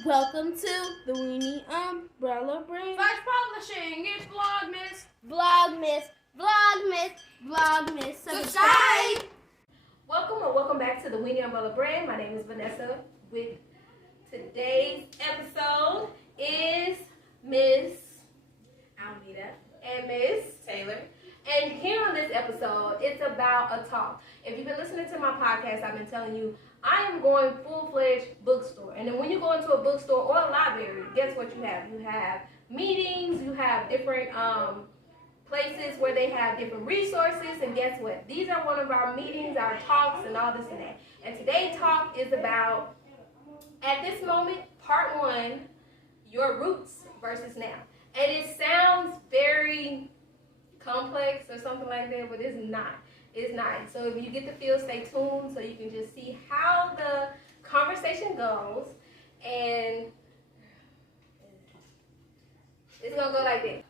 Welcome to the Winnie Umbrella Brand. Flash Publishing, it's Vlogmas. Vlogmas. Subscribe. Welcome back to the Winnie Umbrella Brand. My name is Vanessa. With today's episode is Miss Almeida and Miss Taylor. And here on this episode, it's about a talk. If you've been listening to my podcast, I've been telling you I am going full-fledged bookstore. And then when you go into a bookstore or a library, guess what you have? You have meetings, you have different places where they have different resources. And guess what? These are one of our meetings, our talks, and all this and that. And today's talk is about, at this moment, part one, your roots versus now. And it sounds very complex or something like that, but it's not. It's not. So if you get the feel, stay tuned so you can just see how the conversation goes. And it's going to go like this.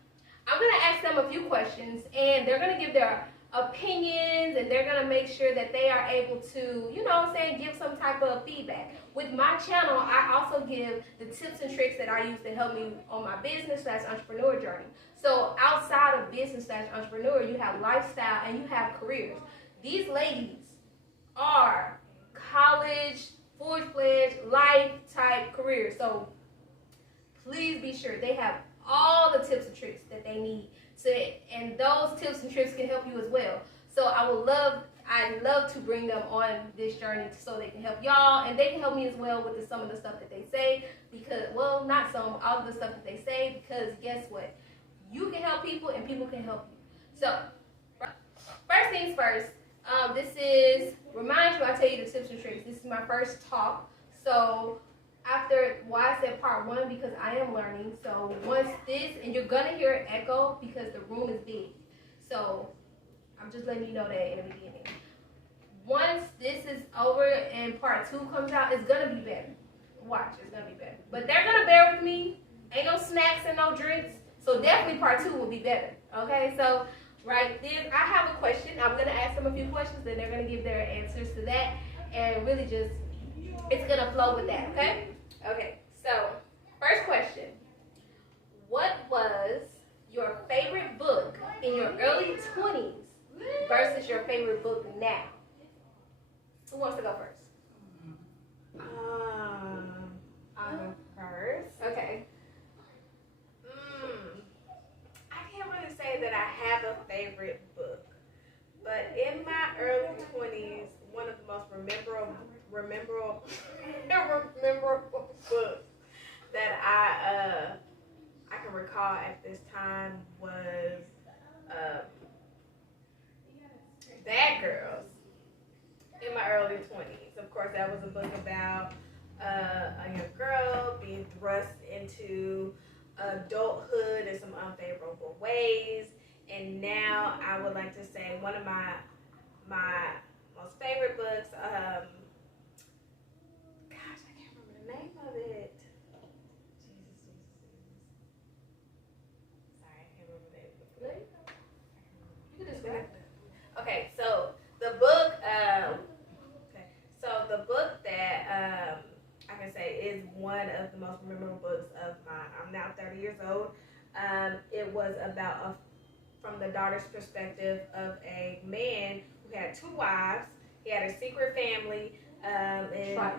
I'm going to ask them a few questions, and they're going to give their opinions, and they're going to make sure that they are able to, you know what I'm saying, give some type of feedback. With my channel, I also give the tips and tricks that I use to help me on my business/entrepreneur journey. So outside of business/entrepreneur, you have lifestyle and you have careers. These ladies are college, full-fledged, life-type careers. So please be sure they have all the tips and tricks that they need. And those tips and tricks can help you as well. So I'd love to bring them on this journey so they can help y'all, and they can help me as well with some of the stuff that they say, because, well, not some, all of the stuff that they say, because guess what? You can help people and people can help you. So, first things first, this is, remind you, I tell you the tips and tricks. This is my first talk. So, after, why I said part one, because I am learning. So, once this, and you're going to hear an echo because the room is big. So, I'm just letting you know that in the beginning. Once this is over and part two comes out, it's going to be better. Watch, it's going to be better. But they're going to bear with me. Ain't no snacks and no drinks. So definitely part two will be better. Okay, so right then I have a question. I'm going to ask them a few questions, then they're going to give their answers to that. And really just, it's going to flow with that, okay? Okay, so first question. What was your favorite book in your early 20s versus your favorite book now? Who wants to go first? I'll go first. Okay. I can't really say that I have a favorite book, but in my early 20s, one of the most memorable books that I can recall at this time was Bad Girls. In my early 20s, of course, that was a book about a young girl being thrust into adulthood in some unfavorable ways. And now I would like to say one of my most favorite books, gosh, I can't remember the name of it. Jesus. Sorry, I can't remember the name of it. You can describe it. Okay, so the book, that I can say is one of the most memorable books of mine. I'm now 30 years old. It was about from the daughter's perspective of a man who had two wives. He had a secret family, and yeah.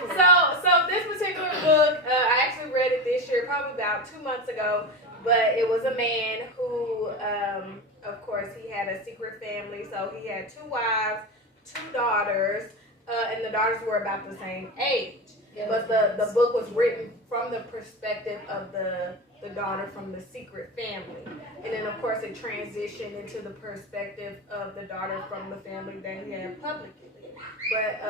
So this particular book, I actually read it this year, probably about 2 months ago. But it was a man who, of course, he had a secret family. So he had two wives, two daughters, and the daughters were about the same age. Yeah, but the book was written from the perspective of the daughter from the secret family. And then, of course, it transitioned into the perspective of the daughter from the family that he had publicly. But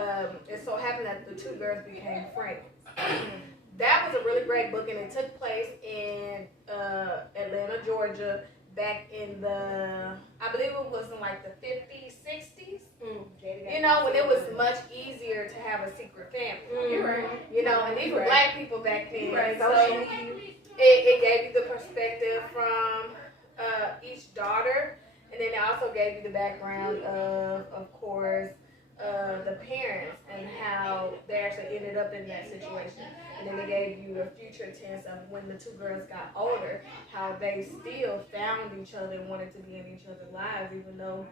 it so happened that the two girls became friends. That was a really great book, and it took place in Atlanta, Georgia, back in I believe it was in like the 50s, 60s. You know, when it was much easier to have a secret family. You're right. You know, and these were black people back then. Right. So it gave you the perspective from each daughter, and then it also gave you the background of course, the parents and how they actually ended up in that situation. And then they gave you a future tense of when the two girls got older, how they still found each other and wanted to be in each other's lives, even though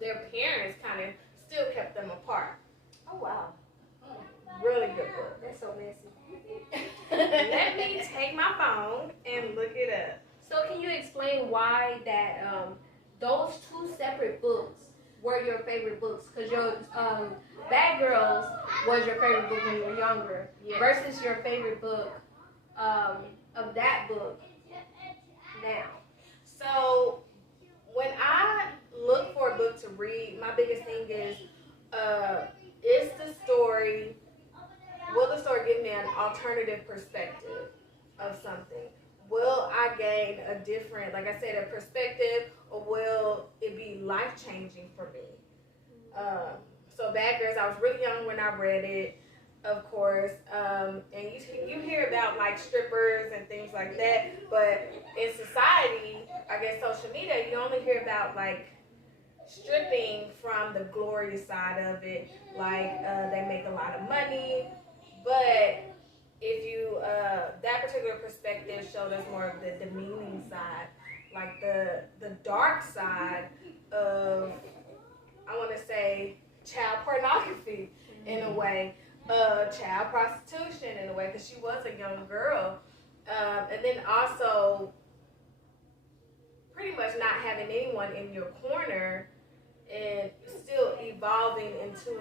their parents kind of still kept them apart. Oh wow. Really good book. That's so messy. Let me take my phone and look it up. So can you explain why that those two separate books were your favorite books? Because your Bad Girls was your favorite book when you were younger, Yes. versus your favorite book of that book now. So when I look for a book to read, my biggest thing is the story, will the story give me an alternative perspective of something? Will I gain a different, like I said, a perspective, or will it be life-changing for me? So Bad Girls, I was really young when I read it, of course, and you hear about like strippers and things like that, but in society, I guess social media, you only hear about like stripping from the glorious side of it, like they make a lot of money, but if you that particular perspective showed us more of the demeaning side, like the dark side of, I want to say, child pornography in a way, child prostitution in a way, because she was a young girl, and then also pretty much not having anyone in your corner and still evolving into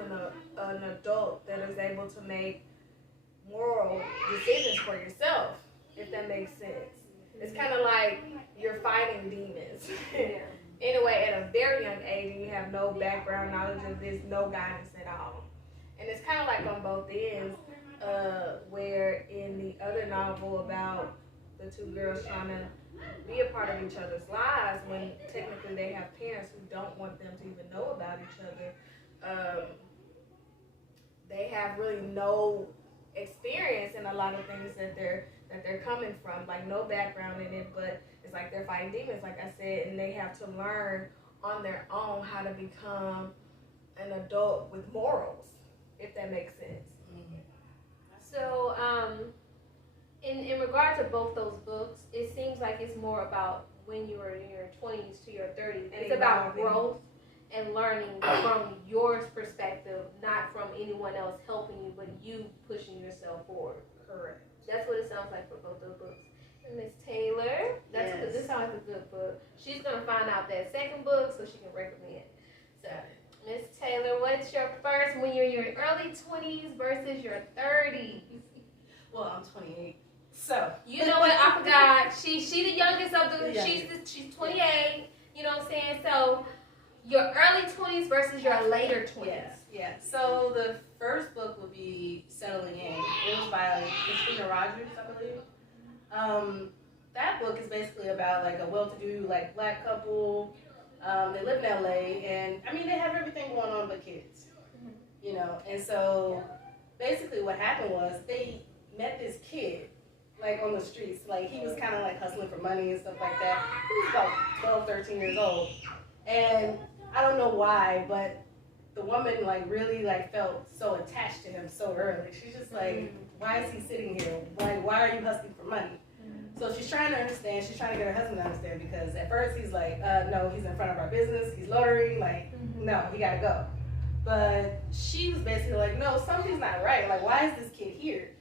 an adult that is able to make moral decisions for yourself, if that makes sense. It's kind of like you're fighting demons in a way at a very young age, and you have no background knowledge of this, no guidance at all. And it's kind of like on both ends, where in the other novel about the two girls trying to be a part of each other's lives when technically they have parents who don't want them to even know about each other, they have really no experience in a lot of things that they're coming from, like no background in it, but it's like they're fighting demons, like I said, and they have to learn on their own how to become an adult with morals, if that makes sense. So in regard to both those books, it seems like it's more about when you were in your 20s to your 30s. It's about growth and learning from your perspective, not from anyone else helping you, but you pushing yourself forward. Correct. That's what it sounds like for both those books. And Miss Taylor, this sounds like a good book. She's gonna find out that second book so she can recommend. So, Miss Taylor, what's your first when you're in your early 20s versus your 30s? Well, I'm 28. So you know what? I forgot. She the youngest of the. Yeah. She's 28. You know what I'm saying? So your early 20s versus your later 20s. Yeah. So the first book would be Settling In. It was by Christina Rogers, I believe. That book is basically about like a well-to-do like black couple. They live in LA, and I mean they have everything going on but kids. You know, and so basically what happened was they met this kid like on the streets. Like he was kind of like hustling for money and stuff like that. He was about 12, 13 years old. And I don't know why, but the woman like really like felt so attached to him so early. She's just like, why is he sitting here? Why are you hustling for money? So she's trying to understand. She's trying to get her husband to understand, because at first he's like, no, he's in front of our business. He's loitering. Like, no, he got to go. But she was basically like, no, something's not right. Like, why is this kid here?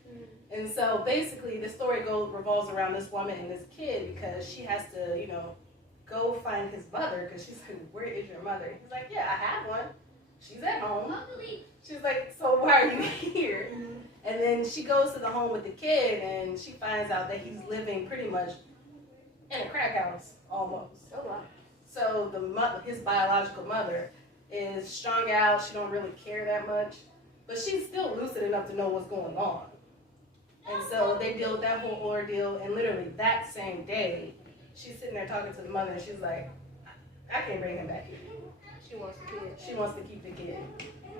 And so basically the story revolves around this woman and this kid, because she has to, you know, go find his mother, because she's like, where is your mother? He's like, yeah, I have one. She's at home. She's like, so why are you here? And then she goes to the home with the kid, and she finds out that he's living pretty much in a crack house, almost. Oh, wow. So his biological mother is strung out. She don't really care that much, but she's still lucid enough to know what's going on. And so they deal with that whole ordeal, and literally that same day, she's sitting there talking to the mother, and she's like, I can't bring him back here. She wants the kid. She wants to keep the kid.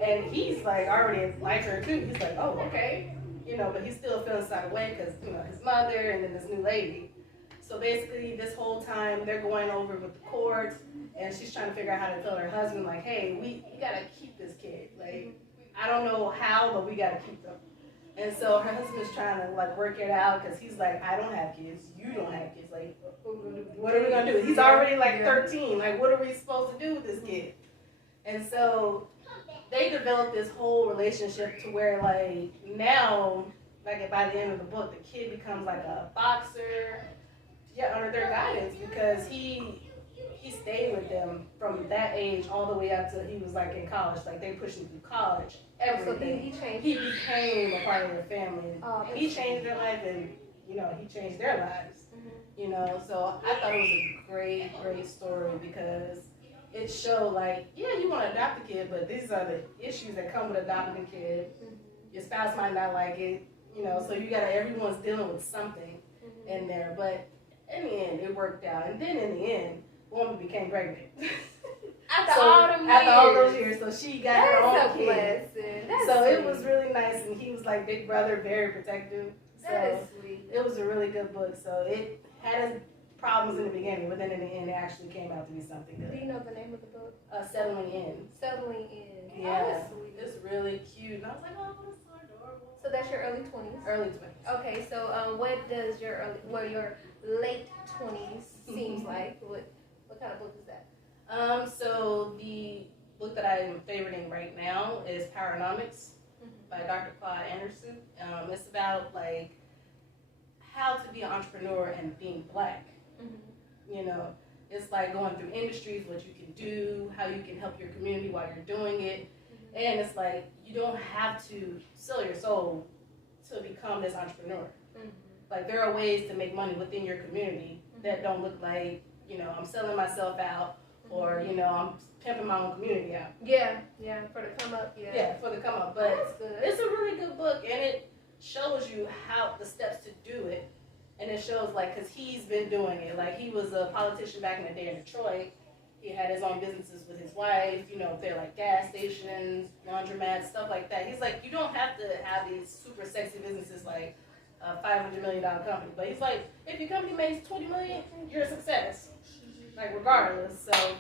And he's like already likes her too. He's like, oh, okay. You know, but he's still feeling some kind of way because, you know, his mother and then this new lady. So basically this whole time they're going over with the courts, and she's trying to figure out how to tell her husband, like, hey, we gotta keep this kid. Like, I don't know how, but we gotta keep them. And so her husband's trying to like work it out because he's like, I don't have kids, you don't have kids. Like, what are we gonna do? He's already like 13. Like, what are we supposed to do with this kid? And so they developed this whole relationship to where like now, like by the end of the book, the kid becomes like a boxer. Yeah, under their guidance because he stayed with them from that age all the way up till he was like in college. Like they pushed him through college. Everything. So he became a part of their family. Oh, He changed their life, and you know he changed their lives. You know, so I thought it was a great story because it showed like, yeah, you want to adopt a kid, but these are the issues that come with adopting a kid. Your spouse might not like it, you know, so you gotta, everyone's dealing with something in there. But in the end, it worked out. And then in the end, woman became pregnant. After all those years, so she got her own kid. Blessing. That's so sweet. It was really nice, and he was like big brother, very protective. That is sweet. It was a really good book. So it had its problems in the beginning, but then in the end, it actually came out to be something good. Do you know the name of the book? Settling In. Settling In. Yeah, Oh, that's sweet. It's really cute. And I was like, oh, that's so adorable. So that's your early 20s? Early 20s. Okay, so what does your your late 20s seems like? What kind of book is that? So the book that I'm favoriting right now is Powernomics by Dr. Claude Anderson. It's about like how to be an entrepreneur and being Black. You know, it's like going through industries, what you can do, how you can help your community while you're doing it. And it's like you don't have to sell your soul to become this entrepreneur. Like there are ways to make money within your community that don't look like, you know, I'm selling myself out or, you know, I'm pimping my own community out. Yeah, for the come up, Yeah, for the come up. But that's good. it's a really good book, and it shows you how the steps to do it. And it shows, like, because he's been doing it. Like, he was a politician back in the day in Detroit. He had his own businesses with his wife, you know, they're like gas stations, laundromats, stuff like that. He's like, you don't have to have these super sexy businesses like a $500 million company. But he's like, if your company makes $20 million, you're a success. Like, regardless. So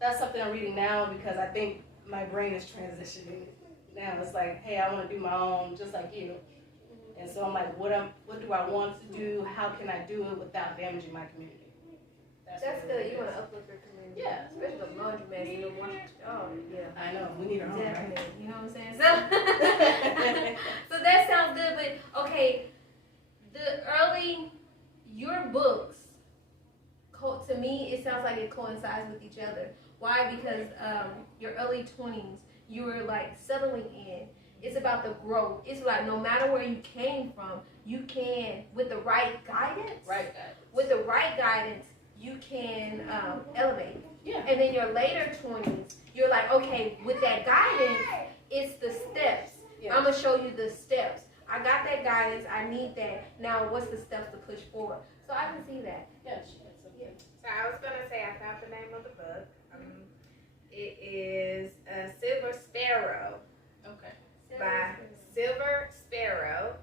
that's something I'm reading now because I think my brain is transitioning. Now it's like, hey, I want to do my own just like you. And so I'm like, what do I want to do? How can I do it without damaging my community? That's good. You want to uplift your community. Yeah. Especially the laundromat. You know, oh, yeah. I know. We need our own, Definitely. right? You know what I'm saying? So that sounds good. But, okay, your books, to me, it sounds like it coincides with each other. Why? Because your early 20s, you were like settling in. It's about the growth. It's like no matter where you came from, you can, with the right guidance. With the right guidance, you can elevate. Yeah. And then your later 20s, you're like, okay, with that guidance, it's the steps. Yes. I'm going to show you the steps. I got that guidance. I need that. Now, what's the steps to push forward? So I can see that. Yes. So I was going to say, I found the name of the book. It is Silver Sparrow. Okay. By Silver Sparrow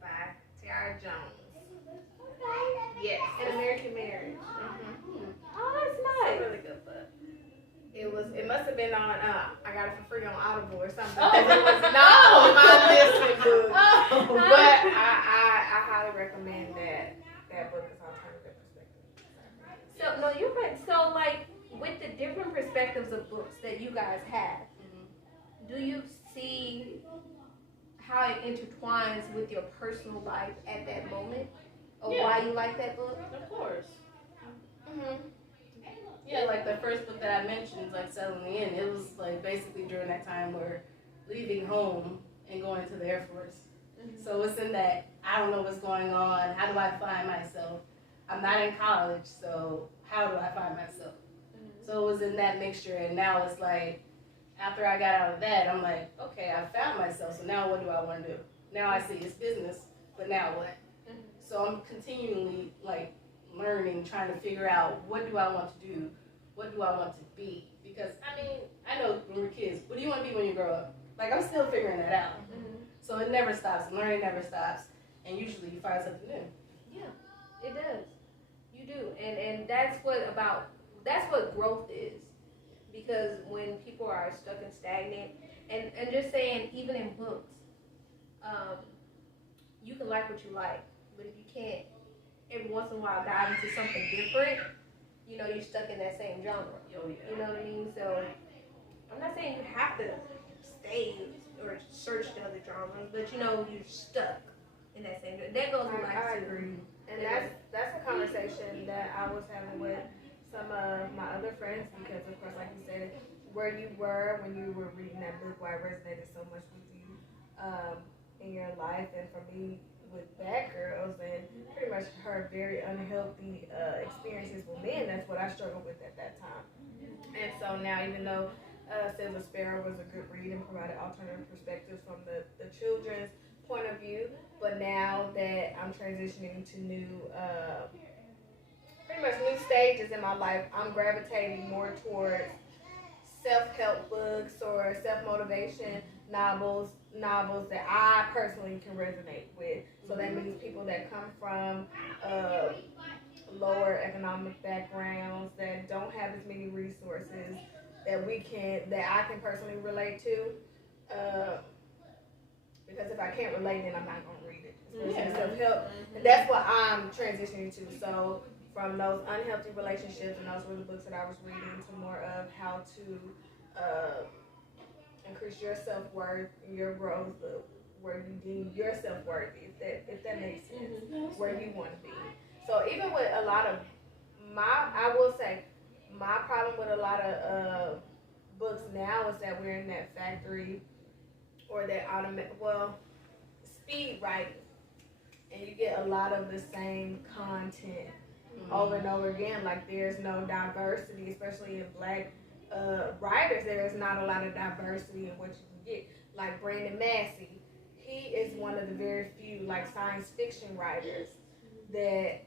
by Tara Jones. Yes. An American Marriage. Oh, that's It's nice. a really good book. It must have been on, I got it for free on Audible or something. Oh. Because it was not on my listening book. Oh. But I highly recommend that book is Alternative Perspective. So, no, you're right. So, like, with the different perspectives of books that you guys have, do you see how it intertwines with your personal life at that moment? Or why you like that book? Of course. Yeah, like the first book that I mentioned, like Settling In, it was like basically during that time where leaving home and going to the Air Force. So it's in that, I don't know what's going on, how do I find myself? I'm not in college, so how do I find myself? So it was in that mixture, and now it's like, after I got out of that, I'm like, okay, I found myself, so now what do I want to do? Now I see it's business, but now what? So I'm continually like learning, trying to figure out what do I want to do, what do I want to be? Because I mean, I know when we're kids, what do you want to be when you grow up? Like I'm still figuring that out. So it never stops, learning never stops, and usually you find something new. Yeah, it does. You do, and that's what about that's what growth is. Because when people are stuck and stagnant, and just saying, even in books, you can like what you like, but if you can't every once in a while dive into something different, you know, you're stuck in that same genre. Oh, yeah. You know what I mean? So I'm not saying you have to stay or search the other genres, but you know, you're stuck in that same genre. That goes with life I too. agree. And that's a conversation that I was having with some of my other friends because, of course, like you said, where you were when you were reading that book, why it resonated so much with you in your life. And for me, with Bad Girls and pretty much her very unhealthy experiences with men, that's what I struggled with at that time. And so now, even though Silver Sparrow was a good read and provided alternative perspectives from the children's point of view, but now that I'm transitioning to new, pretty much new stages in my life, I'm gravitating more towards self-help books or self-motivation novels that I personally can resonate with. So that means people that come from lower economic backgrounds, that don't have as many resources, that I can personally relate to. Because if I can't relate, then I'm not going to read it. Especially self-help. And that's what I'm transitioning to. So from those unhealthy relationships, and those were the books that I was reading, to more of how to increase your self-worth, your growth, where you deem yourself worthy, if that makes sense, where you want to be. So even with a lot of I will say, my problem with a lot of books now is that we're in that factory or that speed writing, and you get a lot of the same content over and over again. Like, there's no diversity, especially in Black writers. There is not a lot of diversity in what you can get. Like Brandon Massey, he is one of the very few like science fiction writers that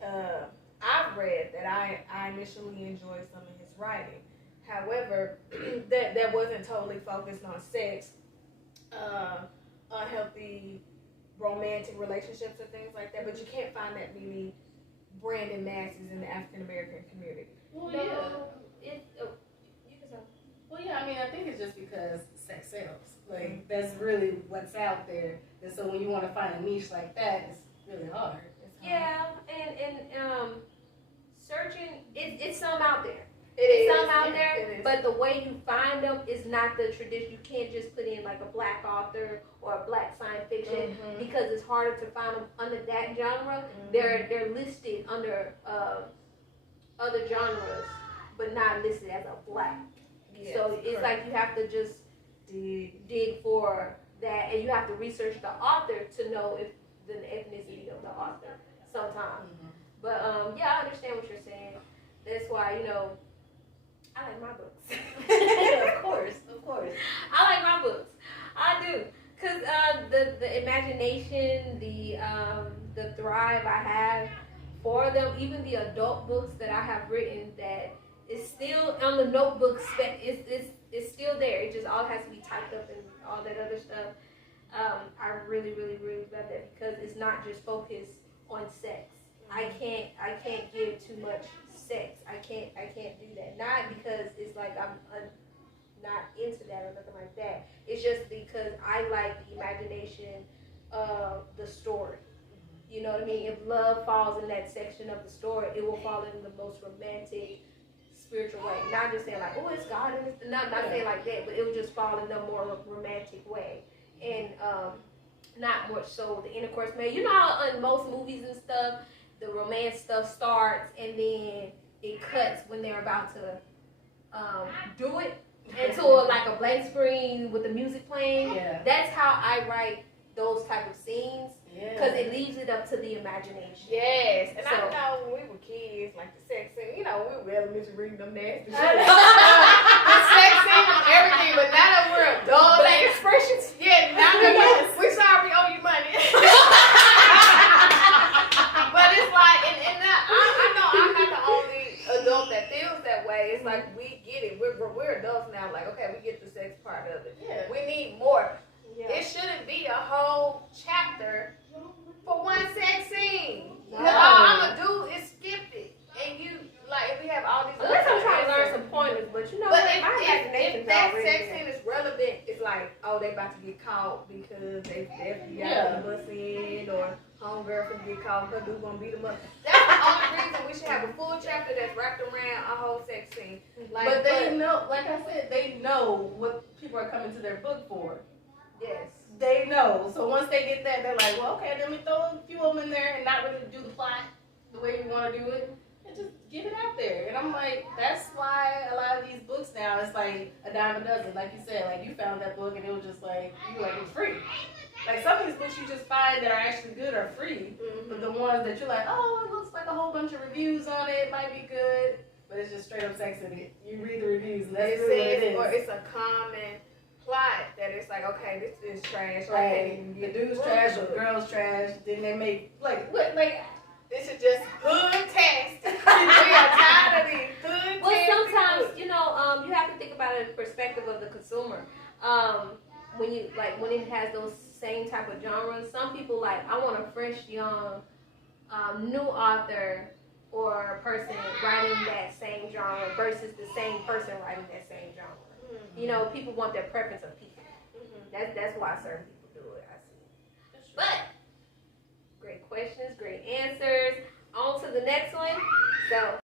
I've read that I initially enjoyed some of his writing. However, that wasn't totally focused on sex, unhealthy romantic relationships and things like that. But you can't find that many Brandon Masseys in the African American community. Well, yeah. You can say. Well, yeah, I mean, I think it's just because sex sells. Like, that's really what's out there. And so when you want to find a niche like that, it's really hard. Yeah, and searching, it's some out there. It's some out there, but the way you find them is not the tradition. You can't just put in like a Black author or a Black science fiction because it's harder to find them under that genre. They're listed under other genres, but not listed as a Black. Yes, so it's like you have to just dig for that, and you have to research the author to know if the ethnicity of the author sometimes. But yeah, I understand what you're saying. That's why, I like my books. Of course. I like my books. I do. Because the imagination, the thrive I have for them, even the adult books that I have written that is still on the notebook spec, it's still there. It just all has to be typed up and all that other stuff. I really, really, really love that because it's not just focused on sex. I can't give too much sex. I can't do that. Not because it's like I'm not into that or nothing like that. It's just because I like the imagination of the story. You know what I mean? If love falls in that section of the story, it will fall in the most romantic, spiritual way. Not just saying like, oh, it's God, and it's not saying like that, but it will just fall in the more romantic way. And not much so the intercourse made. You know how in most movies and stuff, the romance stuff starts and then it cuts when they're about to do it into like a blank screen with the music playing. Yeah. That's how I write those type of scenes because it leaves it up to the imagination. Yes, and I know when we were kids, like the sex scene, we were elementary reading them nasty shit. The sex scene and everything, but now that we're adults, Black expressions. Yeah, now that we're sorry, we owe you money. But it's like, and I know I'm not the only adult that feels that way. It's like we get it. We're adults now. Like, okay, we get the sex part of it. Yeah. We need more. Yeah. It shouldn't be a whole chapter for one sex scene. No. All I'm gonna do is skip it, and you like if we have all these. Unless I'm trying to about to get caught because they FBI bust in or homegirl finna get caught, her dude gonna beat them up. That's the only reason we should have a full chapter that's wrapped around a whole sex scene. Like, but they know, like I said, they know what people are coming to their book for. Yes. They know. So once they get that, they're like, well, okay, let me throw a few of them in there and not really do the plot the way we want to do it. And just get it out there. And I'm like, that's why a lot of these books now, it's like a dime a dozen. Like you said, like you found that book and it was just like, you like, it was free. Like some of these books you just find that are actually good are free. Mm-hmm. But the ones that you're like, oh, it looks like a whole bunch of reviews on it, might be good. But it's just straight up sex in it. You read the reviews and that's really what it is. Or it's a common plot that it's like, okay, this is trash. Right. The dude's trash or the girl's trash. Then they make, like, what, like, this is just hood-tastic. We are tired of these hood-tastic. Well, sometimes, you have to think about it in the perspective of the consumer. When it has those same type of genres, some people like, I want a fresh, young, new author or person writing that same genre versus the same person writing that same genre. Mm-hmm. People want their preference of people. Mm-hmm. That's why certain people do it, I see. But great questions, great answers. On to the next one. So